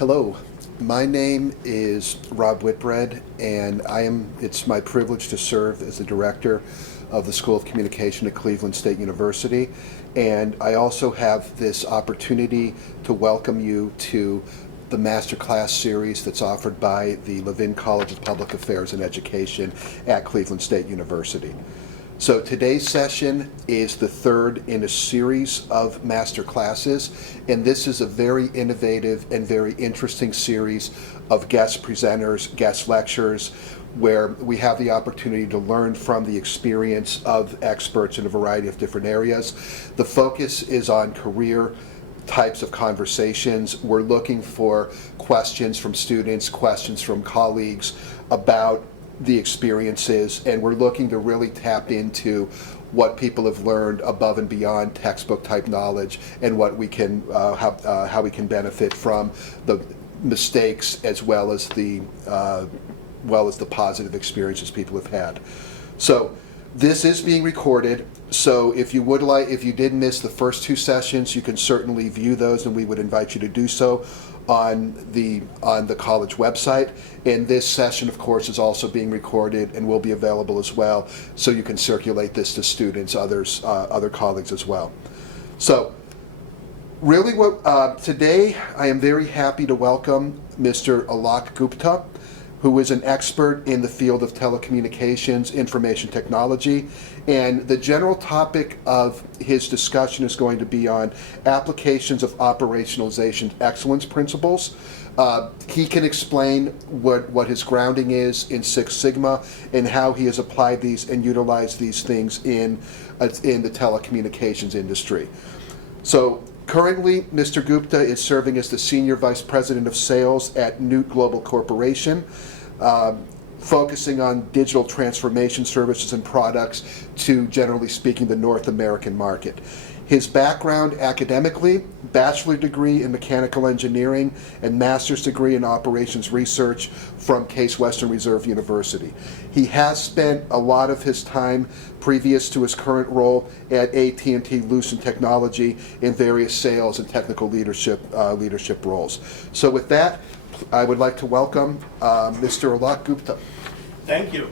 Hello, my name is Rob Whitbread, and it's my privilege to serve as the director of the School of Communication at Cleveland State University. And I also have this opportunity to welcome you to the masterclass series that's offered by the Levin College of Public Affairs and Education at Cleveland State University. So today's session is the third in a series of master classes, and this is a very innovative and very interesting series of guest presenters, guest lectures, where we have the opportunity to learn from the experience of experts in a variety of different areas. The focus is on career types of conversations. We're looking for questions from students, questions from colleagues about the experiences, and we're looking to really tap into what people have learned above and beyond textbook type knowledge, and what we can how we can benefit from the mistakes as well as the positive experiences people have had. So this is being recorded, so if you did miss the first two sessions, you can certainly view those, and we would invite you to do so on the college website. And this session, of course, is also being recorded and will be available as well, so you can circulate this to students, other colleagues as well. So really, today I am very happy to welcome Mr. Alok Gupta, who is an expert in the field of telecommunications, information technology, and the general topic of his discussion is going to be on applications of operationalization excellence principles. He can explain what his grounding is in Six Sigma and how he has applied these and utilized these things in the telecommunications industry. So currently, Mr. Gupta is serving as the Senior Vice President of Sales at Newt Global Corporation, focusing on digital transformation services and products to, generally speaking, the North American market. His background academically: bachelor degree in mechanical engineering and master's degree in operations research from Case Western Reserve University. He has spent a lot of his time previous to his current role at AT&T Lucent Technology in various sales and technical leadership roles. So with that, I would like to welcome Mr. Alok Gupta. Thank you.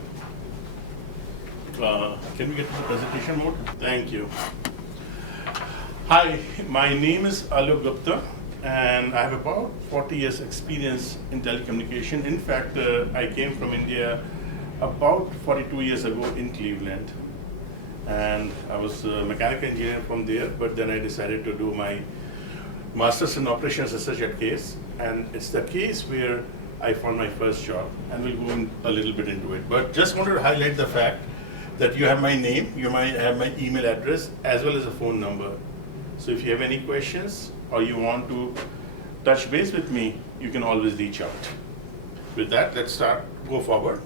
Can we get to the presentation mode? Thank you. Hi, my name is Alok Gupta, and I have about 40 years experience in telecommunication. In fact, I came from India about 42 years ago in Cleveland, and I was a mechanical engineer from there, but then I decided to do my master's in operations research at Case, and it's the Case where I found my first job, and we'll go in a little bit into it. But just wanted to highlight the fact that you have my name, you might have my email address, as well as a phone number. So if you have any questions or you want to touch base with me, you can always reach out. With that, let's go forward.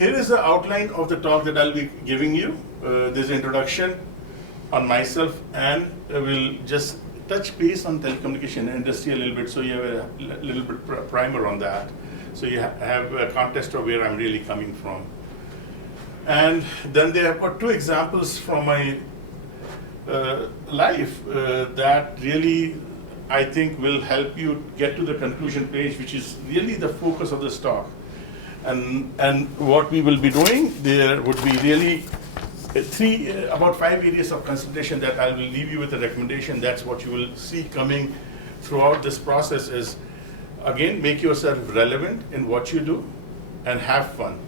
Here is the outline of the talk that I'll be giving you. There's an introduction on myself, and we'll just touch base on telecommunication industry a little bit, so you have a little bit primer on that. So you have a context of where I'm really coming from. And then there are two examples from my life that really, I think, will help you get to the conclusion page, which is really the focus of this talk. And what we will be doing, there would be really about 5 areas of consideration that I will leave you with a recommendation. That's what you will see coming throughout this process is, again, make yourself relevant in what you do and have fun.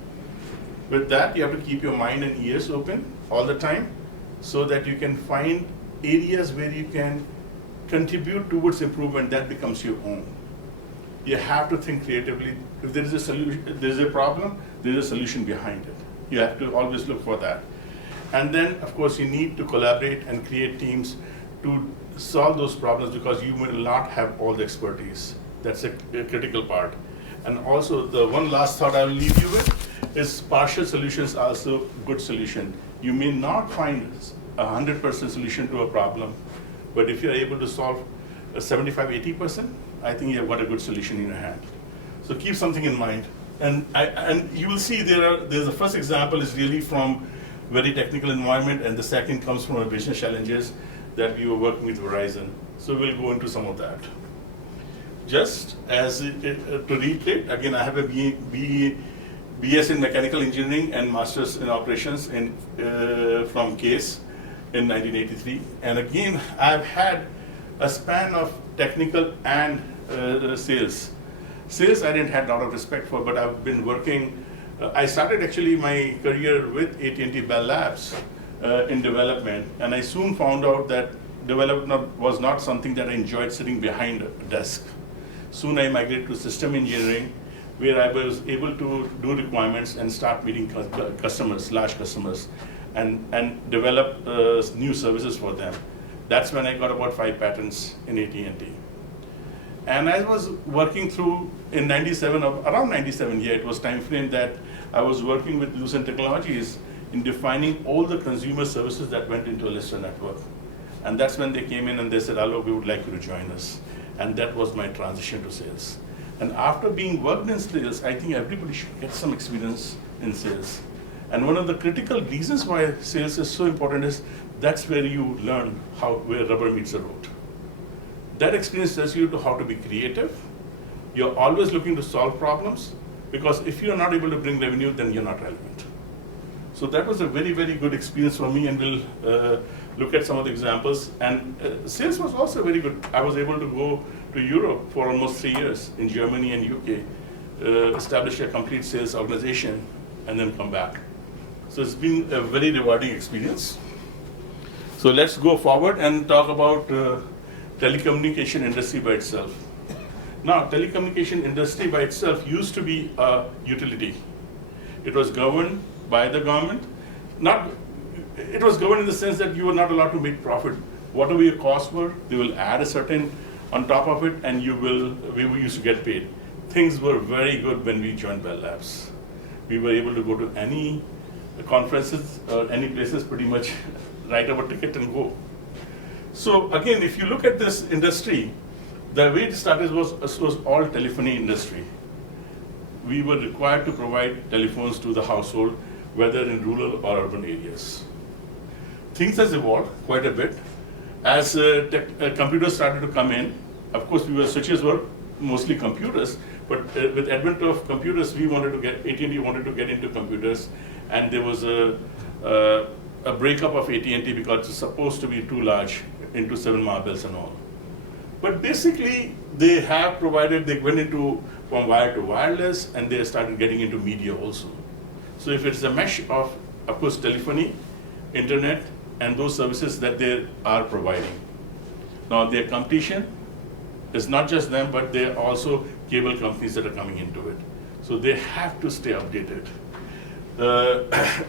With that, you have to keep your mind and ears open all the time, so that you can find areas where you can contribute towards improvement that becomes your own. You have to think creatively. If there is a solution, if there is a problem, there is a solution behind it. You have to always look for that. And then, of course, you need to collaborate and create teams to solve those problems, because you will not have all the expertise. That's a critical part. And also, the one last thought I will leave you with is partial solutions are also good solution. You may not find a 100% solution to a problem, but if you're able to solve a 75-80%, I think you have got a good solution in your hand. So keep something in mind. And you will see there's the first example is really from very technical environment, and the second comes from a business challenges that we were working with Verizon. So we'll go into some of that. Just as to reiterate, again, I have a BS in Mechanical Engineering and Masters in Operations from CASE in 1983. And again, I've had a span of technical and sales. Sales I didn't have a lot of respect for, but I've been working. I started actually my career with AT&T Bell Labs in development, and I soon found out that development was not something that I enjoyed sitting behind a desk. Soon I migrated to system engineering, where I was able to do requirements and start meeting customers, large customers, and develop new services for them. That's when I got about 5 patents in AT&T. And I was working through in 97, around 97, yeah, it was time frame that I was working with Lucent Technologies in defining all the consumer services that went into a Lister network. And that's when they came in and they said, Alok, we would like you to join us. And that was my transition to sales. And after being worked in sales, I think everybody should get some experience in sales. And one of the critical reasons why sales is so important is that's where you learn where rubber meets the road. That experience tells you how to be creative. You're always looking to solve problems, because if you're not able to bring revenue, then you're not relevant. So that was a very, very good experience for me, and we'll look at some of the examples. And sales was also very good. I was able to go to Europe for almost 3 years, in Germany and UK, establish a complete sales organization, and then come back. So it's been a very rewarding experience. So let's go forward and talk about telecommunication industry by itself. Now, telecommunication industry by itself used to be a utility. It was governed by the government. It was governed in the sense that you were not allowed to make profit. Whatever your costs were, they will add a certain on top of it, and we used to get paid. Things were very good when we joined Bell Labs. We were able to go to any conferences or any places, pretty much write our ticket and go. So again, if you look at this industry, the way it started was all telephony industry. We were required to provide telephones to the household, whether in rural or urban areas. Things has evolved quite a bit. As computers started to come in, of course, switches were mostly computers, but with advent of computers, AT&T wanted to get into computers, and there was a breakup of AT&T because it's supposed to be too large into 7 marbles and all. But basically, they went into from wire to wireless, and they started getting into media also. So if it's a mesh of course, telephony, internet, and those services that they are providing. Now, their competition is not just them, but they're also cable companies that are coming into it. So they have to stay updated.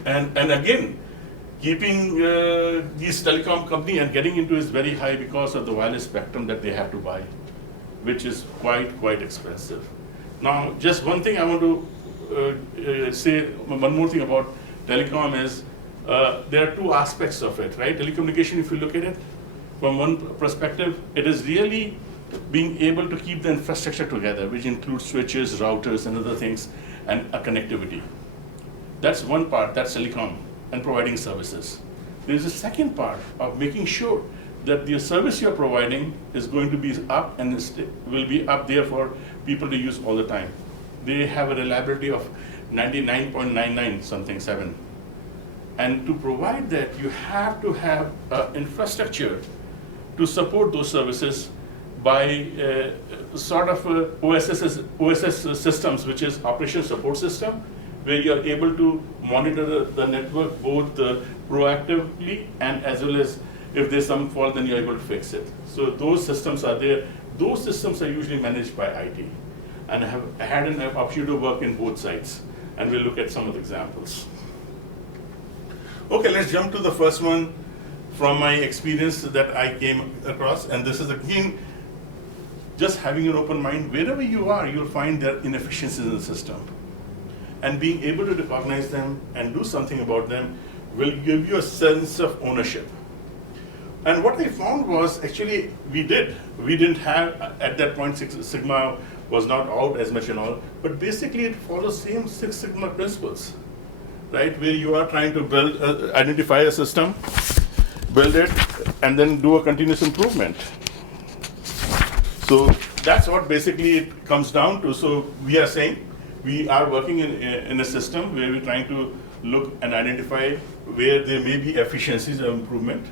And again, keeping these telecom company and getting into is very high because of the wireless spectrum that they have to buy, which is quite expensive. Now, just one thing I want to say, one more thing about telecom is there are 2 aspects of it, right? Telecommunication, if you look at it from one perspective, it is really being able to keep the infrastructure together, which includes switches, routers, and other things, and a connectivity. That's one part, that's telecom, and providing services. There's a second part of making sure that the service you're providing is going to be up and will be up there for people to use all the time. They have a reliability of 99.99 something 7. And to provide that, you have to have infrastructure to support those services by sort of OSS systems, which is operation support system, where you're able to monitor the network both proactively and as well as if there's some fault, then you're able to fix it. So those systems are there. Those systems are usually managed by IT. And I have had an opportunity to work in both sides. And we'll look at some of the examples. Okay, let's jump to the first one from my experience that I came across. And this is again, just having an open mind. Wherever you are, you'll find there are inefficiencies in the system. And being able to recognize them and do something about them will give you a sense of ownership. And what they found was, actually, we didn't have, at that point, Six Sigma was not out as much and all, but basically it follows same Six Sigma principles, right? Where you are trying to build, identify a system, build it, and then do a continuous improvement. So that's what basically it comes down to. So we are saying we are working in a system where we're trying to look and identify where there may be efficiencies or improvement.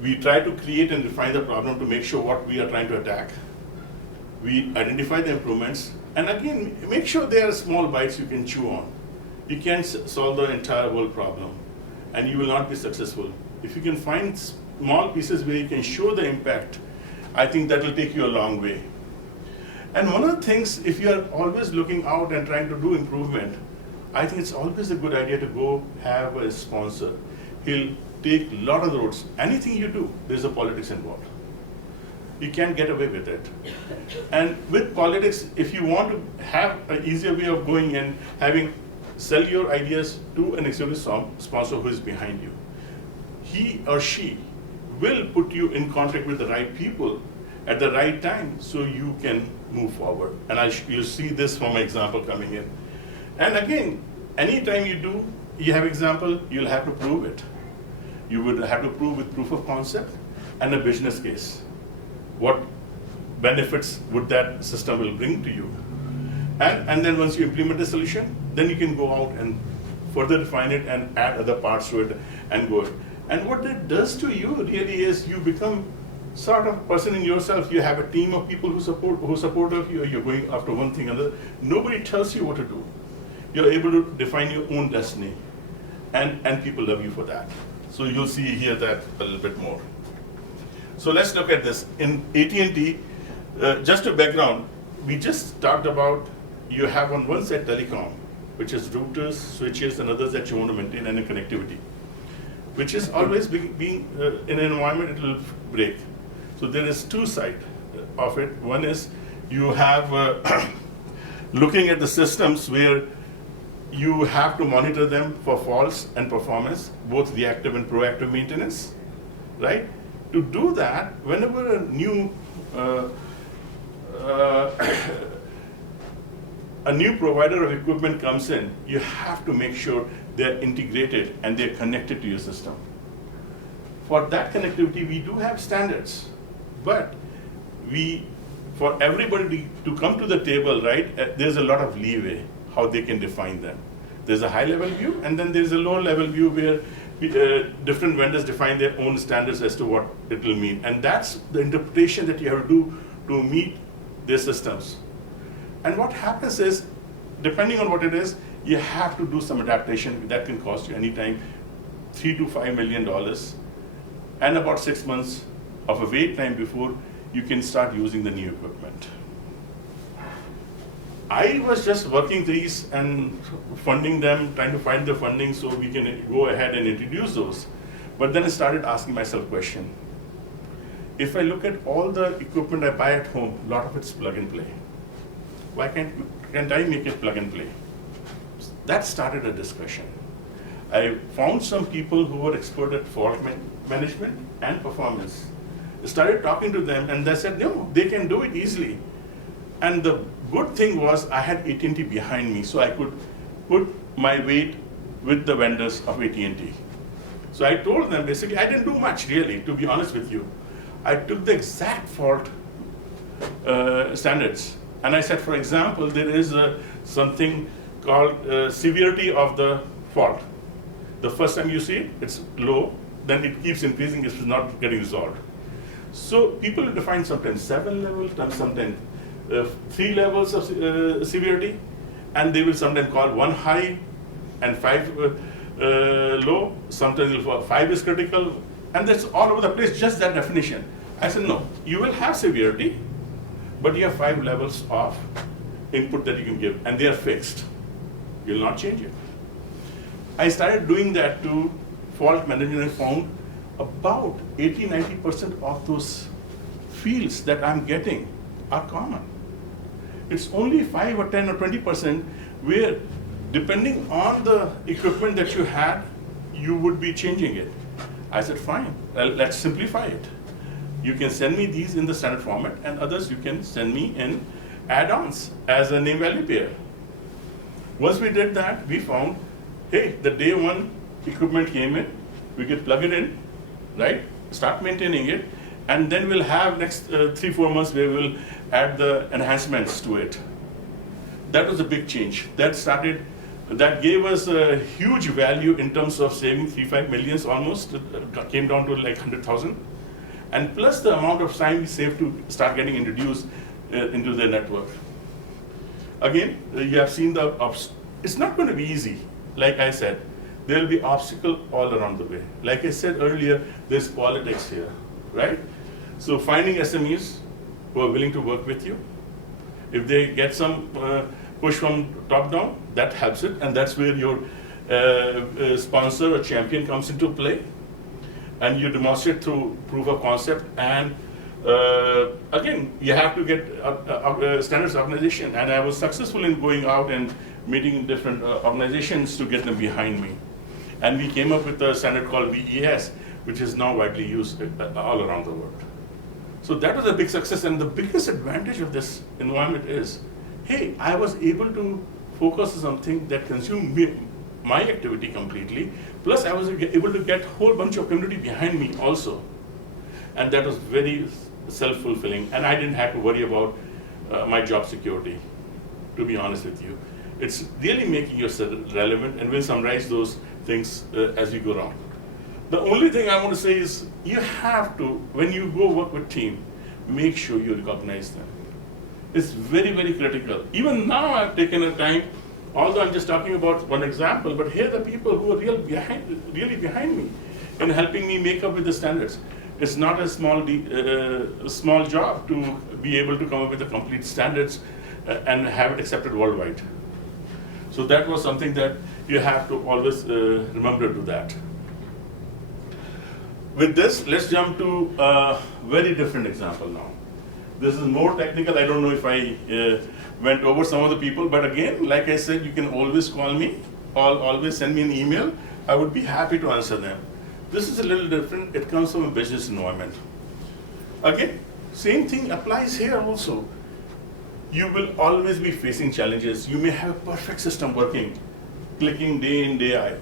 We try to create and refine the problem to make sure what we are trying to attack. We identify the improvements, and again, make sure they are small bites you can chew on. You can't solve the entire world problem, and you will not be successful. If you can find small pieces where you can show the impact, I think that will take you a long way. And one of the things, if you are always looking out and trying to do improvement, I think it's always a good idea to go have a sponsor. He'll take a lot of the roads. Anything you do, there's a politics involved. You can't get away with it. And with politics, if you want to have an easier way of going and sell your ideas to an executive sponsor who is behind you, he or she will put you in contact with the right people at the right time so you can move forward. And you'll see this from an example coming in. And again, anytime you have example, you'll have to prove it. You would have to prove with proof of concept and a business case. What benefits would that system will bring to you? And then once you implement the solution, then you can go out and further refine it and add other parts to it and go. And what that does to you really is you become sort of person in yourself. You have a team of people who support of you. You're going after one thing or another. Nobody tells you what to do. You're able to define your own destiny, and people love you for that. So you'll see here that a little bit more. So let's look at this. In AT&T, just a background, we just talked about you have on one side telecom, which is routers, switches, and others that you want to maintain, and connectivity, which is always being in an environment, it will break. So there is two sides of it. One is you have looking at the systems where you have to monitor them for faults and performance, both reactive and proactive maintenance, right? To do that, whenever a new provider of equipment comes in, you have to make sure they're integrated and they're connected to your system. For that connectivity, we do have standards, but for everybody to come to the table, right, there's a lot of leeway how they can define them. There's a high-level view, and then there's a lower-level view where different vendors define their own standards as to what it will mean. And that's the interpretation that you have to do to meet their systems. And what happens is, depending on what it is, you have to do some adaptation. That can cost you anytime $3 to $5 million, and about 6 months of a wait time before you can start using the new equipment. I was just working these and funding them, trying to find the funding so we can go ahead and introduce those. But then I started asking myself a question. If I look at all the equipment I buy at home, a lot of it's plug and play. Why can't I make it plug and play? That started a discussion. I found some people who were expert at fault management and performance. I started talking to them, and they said, no, they can do it easily. And the good thing was I had AT&T behind me, so I could put my weight with the vendors of AT&T. So I told them, basically, I didn't do much really, to be honest with you. I took the exact fault standards. And I said, for example, there is something called severity of the fault. The first time you see it, it's low, then it keeps increasing, it's not getting resolved. So people define sometimes 7 levels, sometimes 3 levels of severity, and they will sometimes call 1 high and 5 low, sometimes 5 is critical, and that's all over the place, just that definition. I said, no, you will have severity, but you have 5 levels of input that you can give, and they are fixed. You will not change it. I started doing that to fault management and found about 80-90% of those fields that I'm getting are common. It's only 5 or 10 or 20% where, depending on the equipment that you had, you would be changing it. I said, fine, let's simplify it. You can send me these in the standard format, and others you can send me in add-ons as a name value pair. Once we did that, we found, hey, the day one equipment came in, we could plug it in, right? Start maintaining it, And then we'll have next 3-4 months where we'll add the enhancements to it. That was a big change. That gave us a huge value in terms of saving 3-5 millions almost. Came down to like 100,000. And plus the amount of time we saved to start getting introduced into the network. Again, you have seen it's not going to be easy. Like I said, there will be obstacles all around the way. Like I said earlier, there's politics here, right? So finding SMEs who are willing to work with you, if they get some push from top down, that helps it, and that's where your sponsor or champion comes into play, and you demonstrate through proof of concept. And again, you have to get a standards organization, and I was successful in going out and meeting different organizations to get them behind me. And we came up with a standard called VES, which is now widely used all around the world. So that was a big success, and the biggest advantage of this environment is, hey, I was able to focus on something that consumed my activity completely, plus I was able to get a whole bunch of community behind me also. And that was very self-fulfilling, and I didn't have to worry about my job security, to be honest with you. It's really making yourself relevant, and we'll summarize those things as we go on. The only thing I want to say is you have to, when you go work with team, make sure you recognize them. It's very, very critical. Even now I've taken a time, although I'm just talking about one example, but here are the people who are really behind me in helping me make up with the standards. It's not a small job to be able to come up with the complete standards and have it accepted worldwide. So that was something that you have to always remember to do that. With this, let's jump to a very different example now. This is more technical. I don't know if I went over some of the people, but again, like I said, you can always call me or always send me an email. I would be happy to answer them. This is a little different. It comes from a business environment. Again, same thing applies here also. You will always be facing challenges. You may have a perfect system working, clicking day in, day out.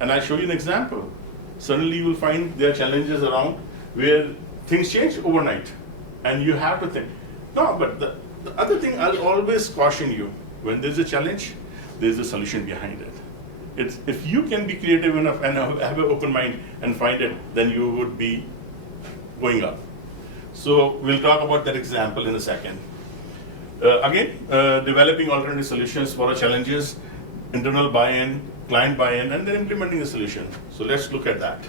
And I'll show you an example. Suddenly you will find there are challenges around where things change overnight. And you have to think. No, but the other thing, I'll always caution you, when there's a challenge, there's a solution behind it. If you can be creative enough and have an open mind and find it, then you would be going up. So we'll talk about that example in a second. Again, developing alternative solutions for our challenges, internal buy-in, client buy-in, and then implementing the solution. So let's look at that.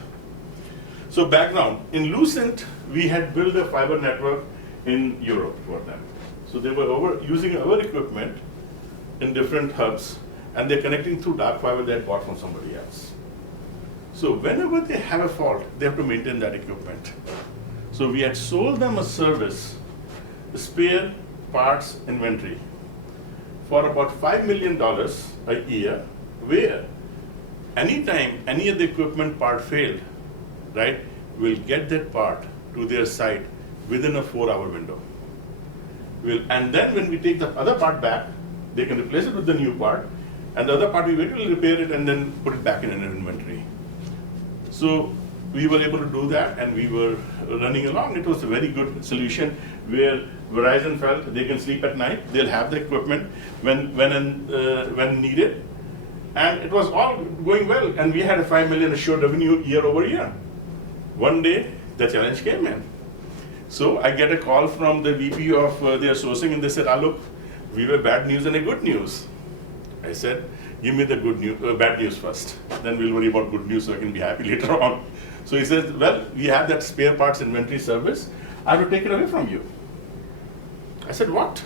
So background, in Lucent, we had built a fiber network in Europe for them. So they were using our equipment in different hubs, and they're connecting through dark fiber they had bought from somebody else. So whenever they have a fault, they have to maintain that equipment. So we had sold them a service, spare parts inventory, for about $5 million a year, where anytime any of the equipment part failed, right, we'll get that part to their site within a 4-hour window. And then when we take the other part back, they can replace it with the new part, and the other part we will repair it and then put it back in an inventory. So we were able to do that, and we were running along. It was a very good solution where Verizon felt they can sleep at night. They'll have the equipment when needed, and it was all going well. And we had a $5 million assured revenue year over year. One day, the challenge came in. So I get a call from the VP of their sourcing, and they said, "Alok, we were bad news and a good news." I said, "Give me the bad news first. Then we'll worry about good news so I can be happy later on." So he says, "Well, we have that spare parts inventory service. I have to take it away from you." I said, "What?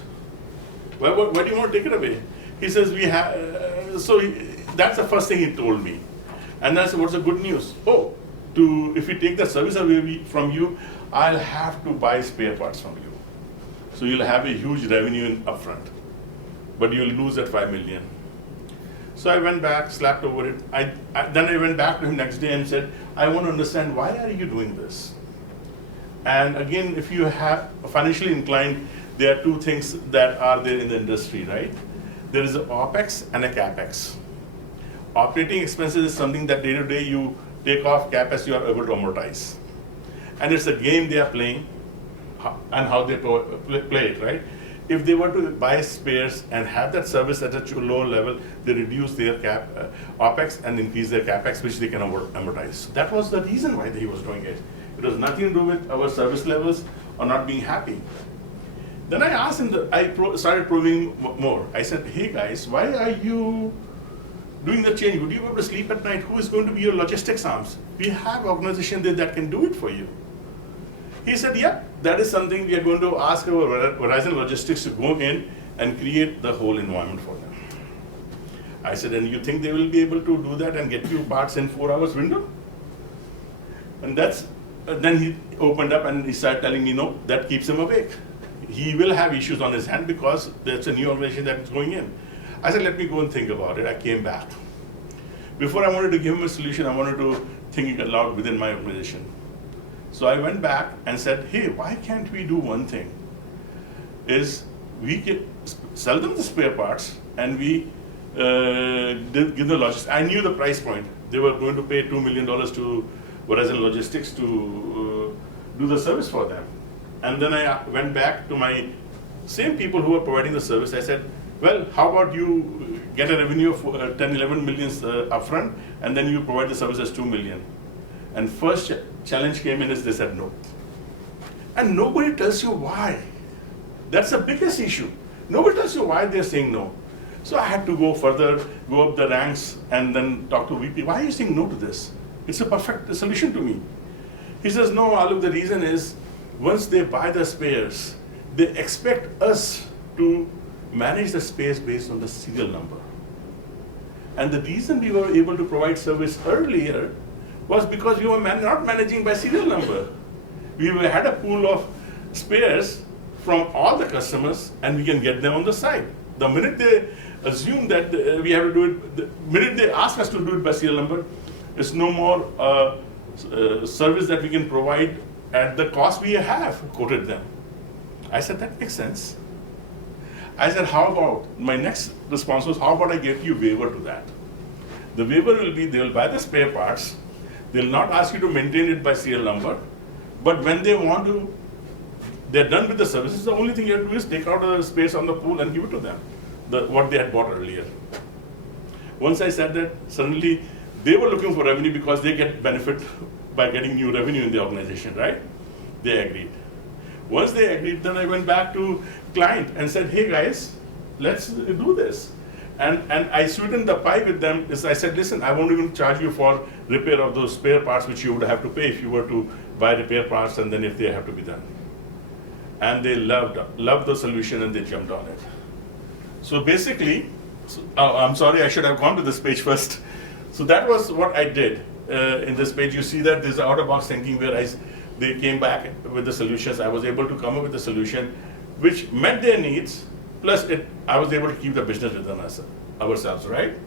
Why do you want to take it away?" He says, "We have." That's the first thing he told me. And I said, "What's the good news?" "Oh, if we take the service away from you, I'll have to buy spare parts from you. So you'll have a huge revenue upfront, but you'll lose that $5 million. So I went back, slapped over it. Then I went back to him next day and said, "I want to understand, why are you doing this?" And again, if you have financially inclined, there are two things that are there in the industry, right? There is an OPEX and a CAPEX. Operating expenses is something that day to day you take off, CAPEX you are able to amortize. and it's a game they are playing, and how they play it, right? If they were to buy spares and have that service at a lower level, they reduce their OPEX and increase their CAPEX, which they can amortize. So that was the reason why he was doing it. It was nothing to do with our service levels or not being happy. Then I asked him, started probing more. I said, hey guys, why are you doing the change? Would you be able to sleep at night? Who is going to be your logistics arms? We have organization there that can do it for you. He said, yeah, that is something we are going to ask our Verizon Logistics to go in and create the whole environment for them. I said, and you think they will be able to do that and get you parts in 4 hours window? And then he opened up and he started telling me, no, that keeps him awake. He will have issues on his hand because there's a new organization that is going in. I said, let me go and think about it. I came back. Before I wanted to give him a solution, I wanted to think it aloud within my organization. So I went back and said, hey, why can't we do one thing? Is we can sell them the spare parts and we give the logistics. I knew the price point. They were going to pay $2 million to Verizon Logistics to do the service for them. And then I went back to my same people who were providing the service. I said, well, how about you get a revenue of 10, 11 million upfront, and then you provide the service as 2 million. And first challenge came in is they said no. And nobody tells you why. That's the biggest issue. Nobody tells you why they're saying no. So I had to go further, go up the ranks, and then talk to VP. Why are you saying no to this? It's a perfect solution to me. He says, no, Alok, the reason is once they buy the spares, they expect us to manage the spares based on the serial number. And the reason we were able to provide service earlier was because we were not managing by serial number. We had a pool of spares from all the customers, and we can get them on the site. The minute they assume that we have to do it, the minute they ask us to do it by serial number, it's no more service that we can provide at the cost we have quoted them. I said, that makes sense. I said, how about, my next response was, how about I get you waiver to that? The waiver will be, they will buy the spare parts, they'll not ask you to maintain it by serial number, but when they want to, they're done with the services, the only thing you have to do is take out the space on the pool and give it to them, what they had bought earlier. Once I said that, suddenly they were looking for revenue because they get benefit by getting new revenue in the organization, right? They agreed. Once they agreed, then I went back to client and said, hey guys, let's do this. And I sweetened the pie with them. I said, listen, I won't even charge you for repair of those spare parts which you would have to pay if you were to buy repair parts and then if they have to be done. And they loved the solution and they jumped on it. So basically, I'm sorry, I should have gone to this page first. So that was what I did. In this page, you see that there's out-of-box thinking where they came back with the solutions. I was able to come up with a solution which met their needs, plus I was able to keep the business within ourselves, right?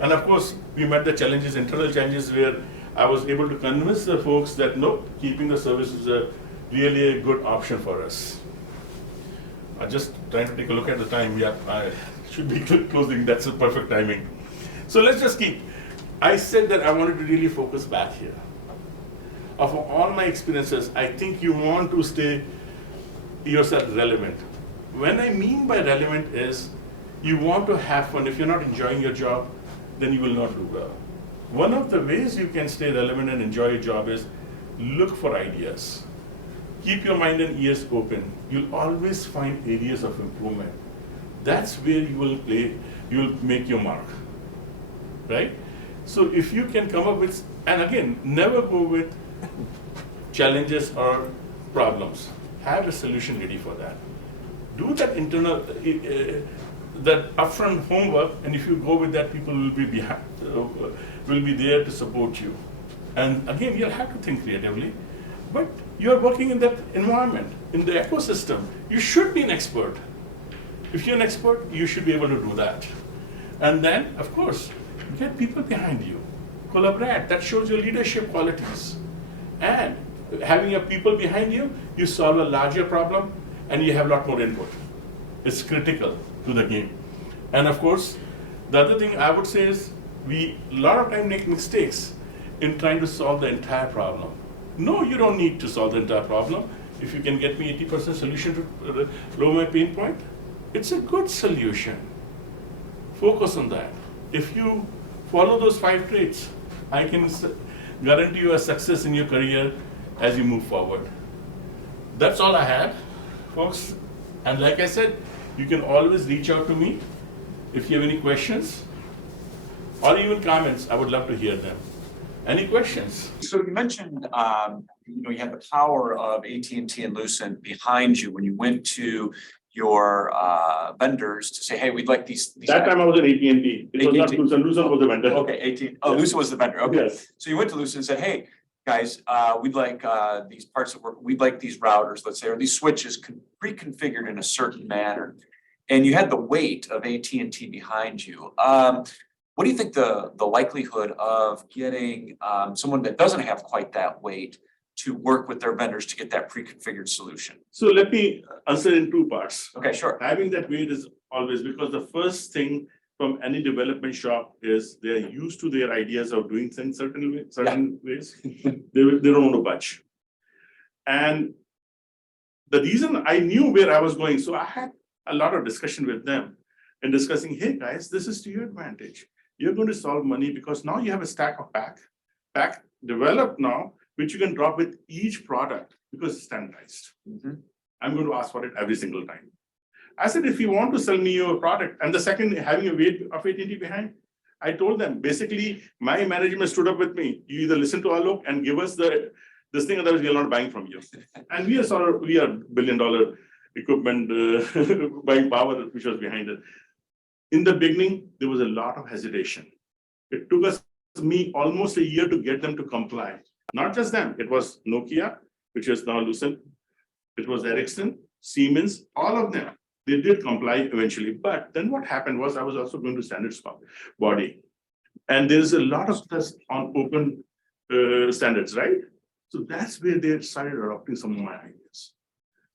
And of course, we met the challenges, internal challenges, where I was able to convince the folks that no, keeping the service is really a good option for us. I'm just trying to take a look at the time. Yeah, I should be closing. That's a perfect timing. So let's just keep. I said that I wanted to really focus back here. Of all my experiences, I think you want to stay yourself relevant. When I mean by relevant is you want to have fun. If you're not enjoying your job, then you will not do well. One of the ways you can stay relevant and enjoy your job is look for ideas. Keep your mind and ears open. You'll always find areas of improvement. That's where you will make your mark, right? So if you can come up with, and again, never go with challenges or problems. Have a solution ready for that. Do that internal, that upfront homework, and if you go with that, people will be there to support you. And again, you'll have to think creatively, but you're working in that environment, in the ecosystem. You should be an expert. If you're an expert, you should be able to do that. And then, of course, get people behind you. Collaborate. That shows your leadership qualities. And having your people behind you, you solve a larger problem and you have a lot more input. It's critical to the game. And of course, the other thing I would say is we a lot of time make mistakes in trying to solve the entire problem. No, you don't need to solve the entire problem. If you can get me 80% solution to lower my pain point, it's a good solution. Focus on that. If you follow those 5 traits, I can guarantee you a success in your career as you move forward. That's all I had, folks. And like I said, you can always reach out to me if you have any questions or even comments. I would love to hear them. Any questions? So you mentioned, you had the power of AT&T and Lucent behind you when you went to your vendors to say, hey, we'd like these. That time I was at AT&T. It was not AT&T. Lucent. Lucent was the vendor. Okay, AT&T. Oh, Lucent was the vendor. Okay. Yes. So you went to Lucent and said, hey, guys, we'd like these parts of work. We'd like these routers, let's say, or these switches pre-configured in a certain manner. And you had the weight of AT&T behind you. What do you think the likelihood of getting someone that doesn't have quite that weight to work with their vendors to get that pre-configured solution? So let me answer in 2 parts. Okay, sure. Having that weight is always, because the first thing from any development shop is they're used to their ideas of doing things certain ways. They don't want to budge. And the reason I knew where I was going, so I had a lot of discussion with them and discussing, hey guys, this is to your advantage. You're going to solve money because now you have a stack of pack developed now, which you can drop with each product because it's standardized. I'm going to ask for it every single time. I said, if you want to sell me your product, and the second, having a weight of AT&T behind, I told them, basically, my management stood up with me. You either listen to Alok and give us this thing, otherwise we are not buying from you. And we are billion-dollar equipment buying power, which was behind it. In the beginning, there was a lot of hesitation. It took me almost a year to get them to comply. Not just them, it was Nokia, which is now Lucent. It was Ericsson, Siemens, all of them. They did comply eventually. But then what happened was I was also going to standards body. And there's a lot of stress on open standards, right? So that's where they started adopting some of my ideas.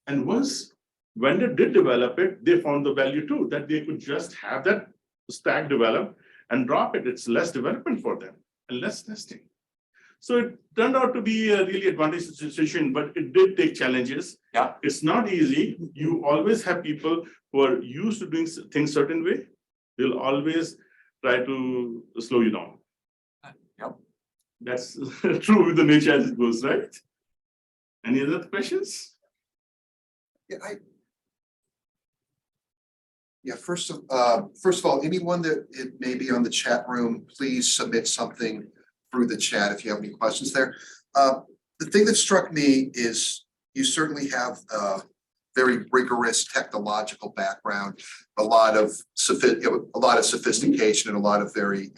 And once vendor did develop it, they found the value too, that they could just have that stack develop and drop it. It's less development for them and less testing. So it turned out to be a really advantageous situation, but it did take challenges. Yeah. It's not easy. You always have people who are used to doing things certain way. They'll always try to slow you down. Yep. That's true with the nature as it goes, right? Any other questions? First of all, anyone that may be on the chat room, please submit something through the chat if you have any questions there. The thing that struck me is you certainly have a very rigorous technological background, a lot of sophistication, and a lot of very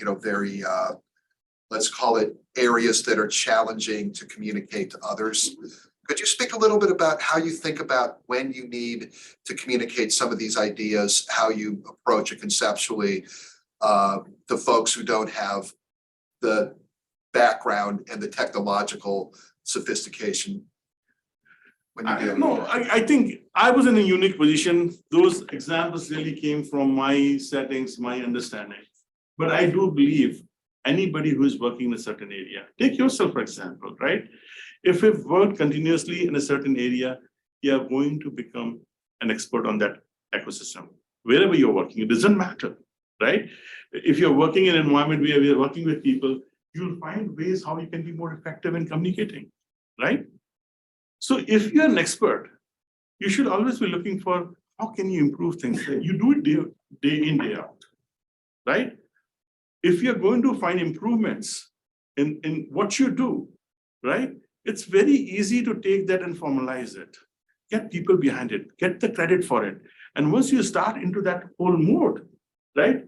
let's call it areas that are challenging to communicate to others. Could you speak a little bit about how you think about when you need to communicate some of these ideas, how you approach it conceptually to folks who don't have the background and the technological sophistication? I think I was in a unique position. Those examples really came from my settings, my understanding. But I do believe anybody who is working in a certain area, take yourself, for example, right? If you've worked continuously in a certain area, you are going to become an expert on that ecosystem. Wherever you're working, it doesn't matter, right? If you're working in an environment where you're working with people, you'll find ways how you can be more effective in communicating, right? So if you're an expert, you should always be looking for how can you improve things. You do it day in, day out, right? If you're going to find improvements in what you do, right? It's very easy to take that and formalize it. Get people behind it, get the credit for it. And once you start into that whole mode, right?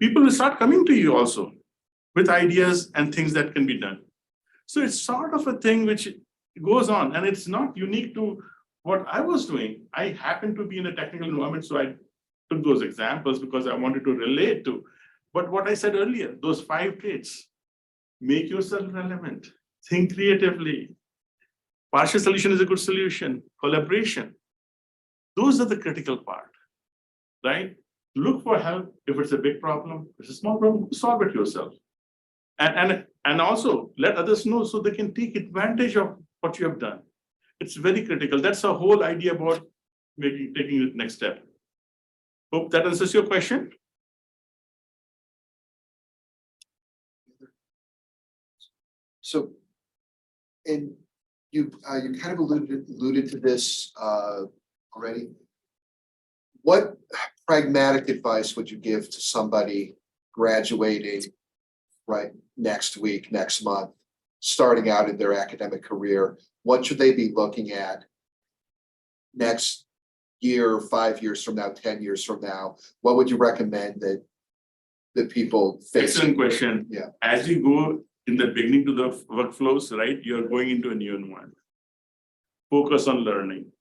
People will start coming to you also with ideas and things that can be done. So it's sort of a thing which goes on, and it's not unique to what I was doing. I happened to be in a technical environment, so I took those examples because I wanted to relate to. But what I said earlier, those 5 traits, make yourself relevant, think creatively. Partial solution is a good solution, collaboration. Those are the critical part, right? Look for help if it's a big problem. If it's a small problem, solve it yourself. And also let others know so they can take advantage of what you have done. It's very critical. That's the whole idea about taking the next step. Hope that answers your question. So, and you kind of alluded to this already. What pragmatic advice would you give to somebody graduating right next week, next month, starting out in their academic career? What should they be looking at next year, 5 years from now, 10 years from now? What would you recommend that people face? Excellent question. Yeah. As you go in the beginning to the workflows, right, you're going into a new environment. Focus on learning.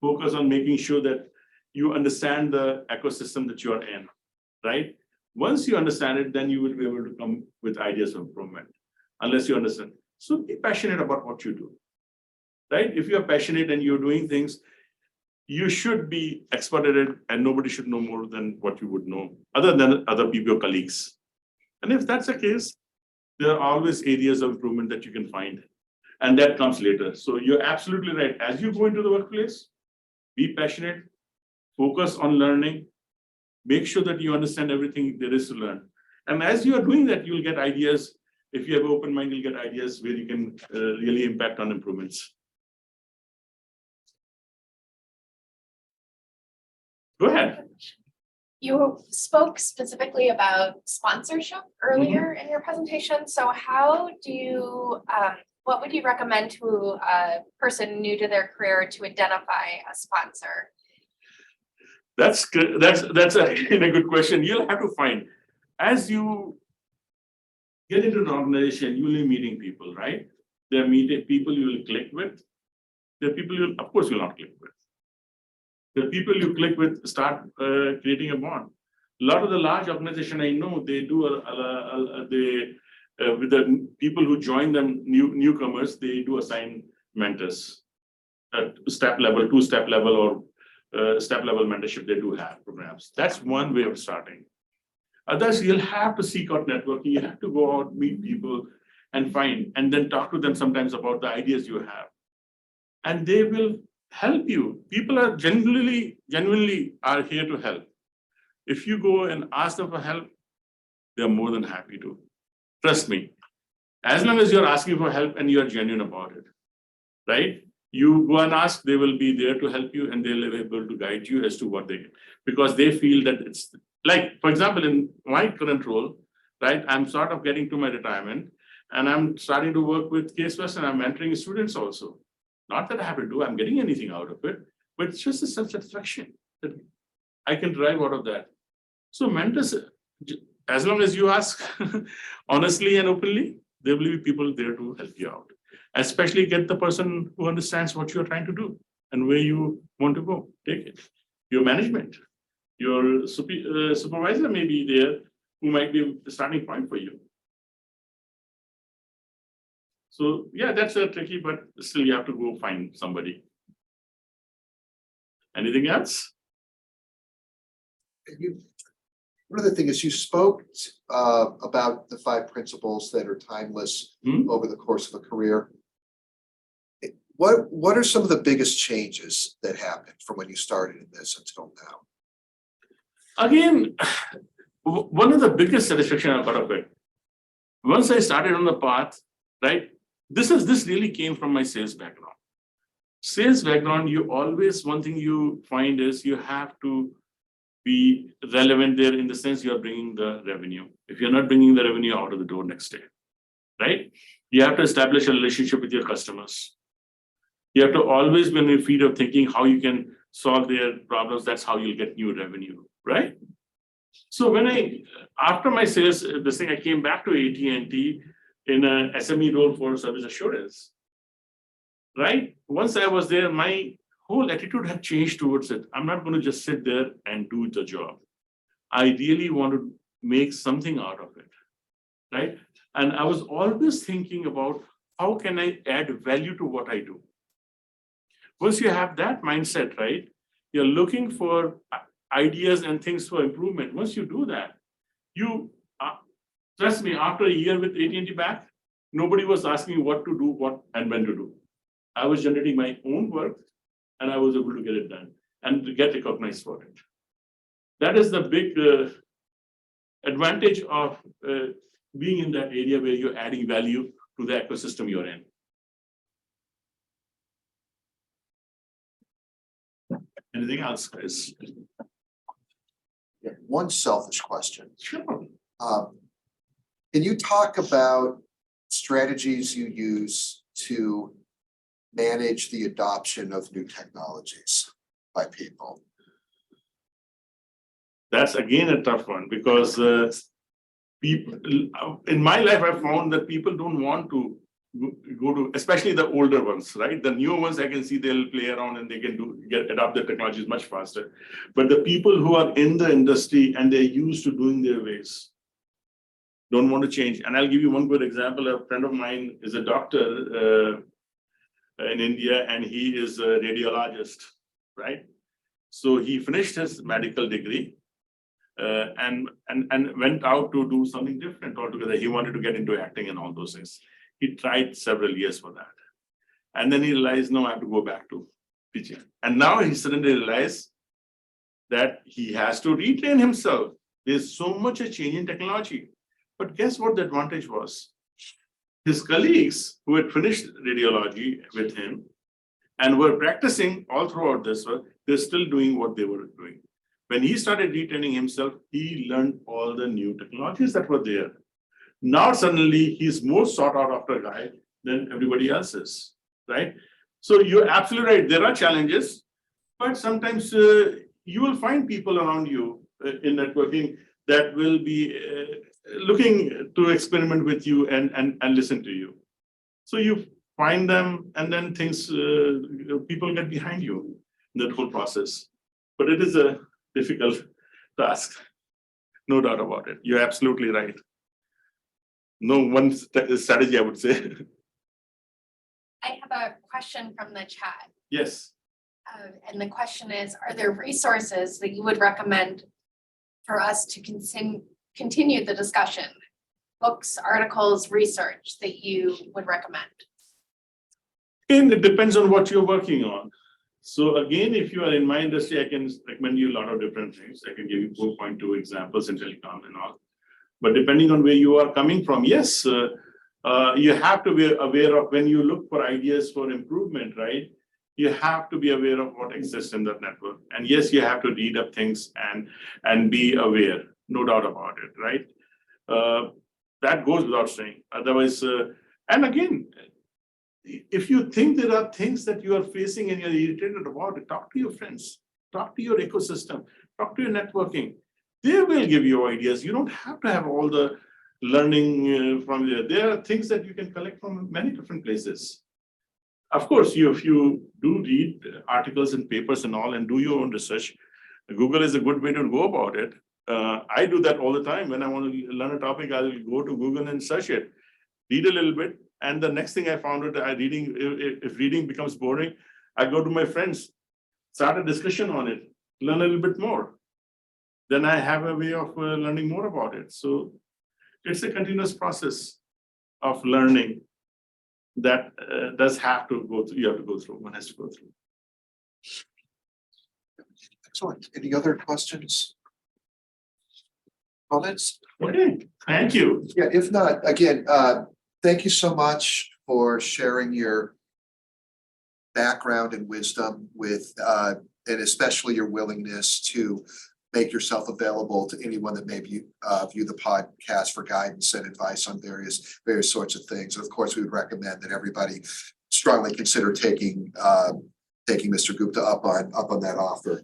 Focus on making sure that you understand the ecosystem that you are in, right? Once you understand it, then you will be able to come with ideas of improvement, unless you understand. So be passionate about what you do, right? If you're passionate and you're doing things, you should be expert at it, and nobody should know more than what you would know, other than other people, your colleagues. And if that's the case, there are always areas of improvement that you can find, and that comes later. So you're absolutely right. As you go into the workplace, be passionate, focus on learning, make sure that you understand everything there is to learn. And as you are doing that, you'll get ideas. If you have an open mind, you'll get ideas where you can really impact on improvements. Go ahead. You spoke specifically about sponsorship earlier in your presentation. So how do you, what would you recommend to a person new to their career to identify a sponsor? That's good. That's a good question. You'll have to find, as you get into an organization, you'll be meeting people, right? There are people you will click with. There are people you, of course, you'll not click with. The people you click with start creating a bond. A lot of the large organization I know, they do with the people who join them, newcomers, they do assign mentors at step level, 2-step level, or step level mentorship. They do have programs. That's one way of starting. Others, you'll have to seek out networking. You have to go out, meet people, and find, and then talk to them sometimes about the ideas you have, and they will help you. People are genuinely are here to help. If you go and ask them for help, they're more than happy to. Trust me. As long as you're asking for help and you're genuine about it, right? You go and ask, they will be there to help you, and they'll be able to guide you as to what they, because they feel that it's like, for example, in my current role, right? I'm sort of getting to my retirement, and I'm starting to work with Case West, and I'm mentoring students also. Not that I have to do, I'm getting anything out of it, but it's just a self-satisfaction that I can derive out of that. So mentors, as long as you ask honestly and openly, there will be people there to help you out. Especially get the person who understands what you're trying to do and where you want to go. Take it. Your management, your supervisor may be there, who might be the starting point for you. So yeah, that's a tricky, but still you have to go find somebody. Anything else? One of the things is you spoke about the 5 principles that are timeless over the course of a career. What are some of the biggest changes that happened from when you started in this until now? Again, one of the biggest satisfaction I got of it, once I started on the path, right? This really came from my sales background. Sales background, you always, one thing you find is you have to be relevant there in the sense you are bringing the revenue. If you're not bringing the revenue out of the door next day, right? You have to establish a relationship with your customers. You have to always be on your feet of thinking how you can solve their problems. That's how you'll get new revenue, right? So when after my sales, this thing, I came back to AT&T in a SME role for service assurance, right? Once I was there, my whole attitude had changed towards it. I'm not going to just sit there and do the job. I really want to make something out of it, right? And I was always thinking about how can I add value to what I do. Once you have that mindset, right, you're looking for ideas and things for improvement. Once you do that, you trust me, after a year with AT&T back, nobody was asking me what to do, what and when to do. I was generating my own work and I was able to get it done and to get recognized for it. That is the big advantage of being in that area where you're adding value to the ecosystem you're in. Anything else, guys? Yeah, one selfish question. Sure. Can you talk about strategies you use to manage the adoption of new technologies by people? That's again a tough one because people in my life I found that people don't want to go to, especially the older ones, right? The newer ones I can see they'll play around and they can adopt the technologies much faster. But the people who are in the industry and they're used to doing their ways don't want to change. And I'll give you one good example. A friend of mine is a doctor in India and he is a radiologist, right? So he finished his medical degree. And went out to do something different altogether. He wanted to get into acting and all those things. He tried several years for that. And then he realized, no, I have to go back to teaching. And now he suddenly realized that he has to retrain himself. There's so much a change in technology. But guess what the advantage was? His colleagues who had finished radiology with him and were practicing all throughout this work, they're still doing what they were doing. When he started retraining himself, he learned all the new technologies that were there. Now suddenly he's more sought out after guy than everybody else is, right? So you're absolutely right. There are challenges, but sometimes you will find people around you in networking that will be looking to experiment with you and listen to you. So you find them and then things, people get behind you in that whole process. But it is a difficult task, no doubt about it. You're absolutely right. No one strategy, I would say. I have a question from the chat. Yes. And the question is, are there resources that you would recommend for us to continue the discussion? Books, articles, research that you would recommend? And it depends on what you're working on. So again, if you are in my industry, I can recommend you a lot of different things. I can give you 4.2 examples in telecom and all. But depending on where you are coming from, yes, you have to be aware of when you look for ideas for improvement, right? You have to be aware of what exists in that network. And yes, you have to read up things and be aware, no doubt about it, right? That goes without saying. Otherwise, and again, if you think there are things that you are facing and you're irritated about it, talk to your friends, talk to your ecosystem, talk to your networking. They will give you ideas. You don't have to have all the learning from there. There are things that you can collect from many different places. Of course, if you do read articles and papers and all and do your own research, Google is a good way to go about it. I do that all the time. When I want to learn a topic, I'll go to Google and search it, read a little bit. And the next thing I found out, if reading becomes boring, I go to my friends, start a discussion on it, learn a little bit more. Then I have a way of learning more about it. So it's a continuous process of learning that does have to go through, you have to go through, one has to go through. Excellent. Any other questions? Comments? Okay, thank you. Yeah, if not, again, thank you so much for sharing your background and wisdom with, and especially your willingness to make yourself available to anyone that may view the podcast for guidance and advice on various sorts of things. And of course, we would recommend that everybody strongly consider taking Mr. Gupta up on that offer.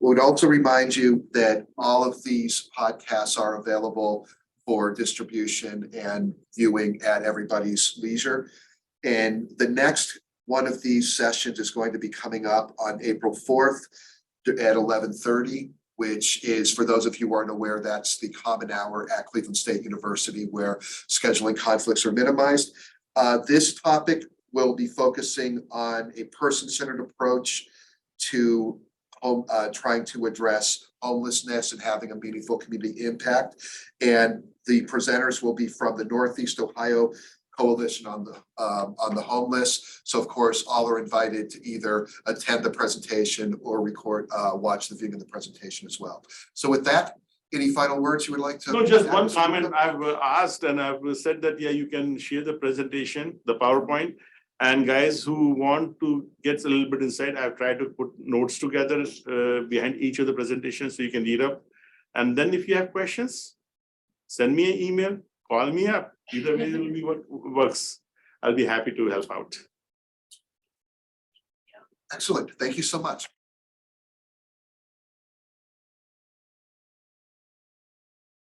We would also remind you that all of these podcasts are available for distribution and viewing at everybody's leisure. And the next one of these sessions is going to be coming up on April 4th at 11:30, which is, for those of you who aren't aware, that's the common hour at Cleveland State University where scheduling conflicts are minimized. This topic will be focusing on a person-centered approach to trying to address homelessness and having a meaningful community impact. And the presenters will be from the Northeast Ohio coalition on the homeless. So of course, all are invited to either attend the presentation or watch the viewing of the presentation as well. So with that, any final words you would like to? No, just add, one Mr. comment. Gupta? I've asked and I've said that, yeah, you can share the presentation, the PowerPoint. And guys who want to get a little bit insight, I've tried to put notes together behind each of the presentations so you can read up. And then if you have questions, send me an email, call me up. Either way will be what works. I'll be happy to help out. Excellent. Thank you so much.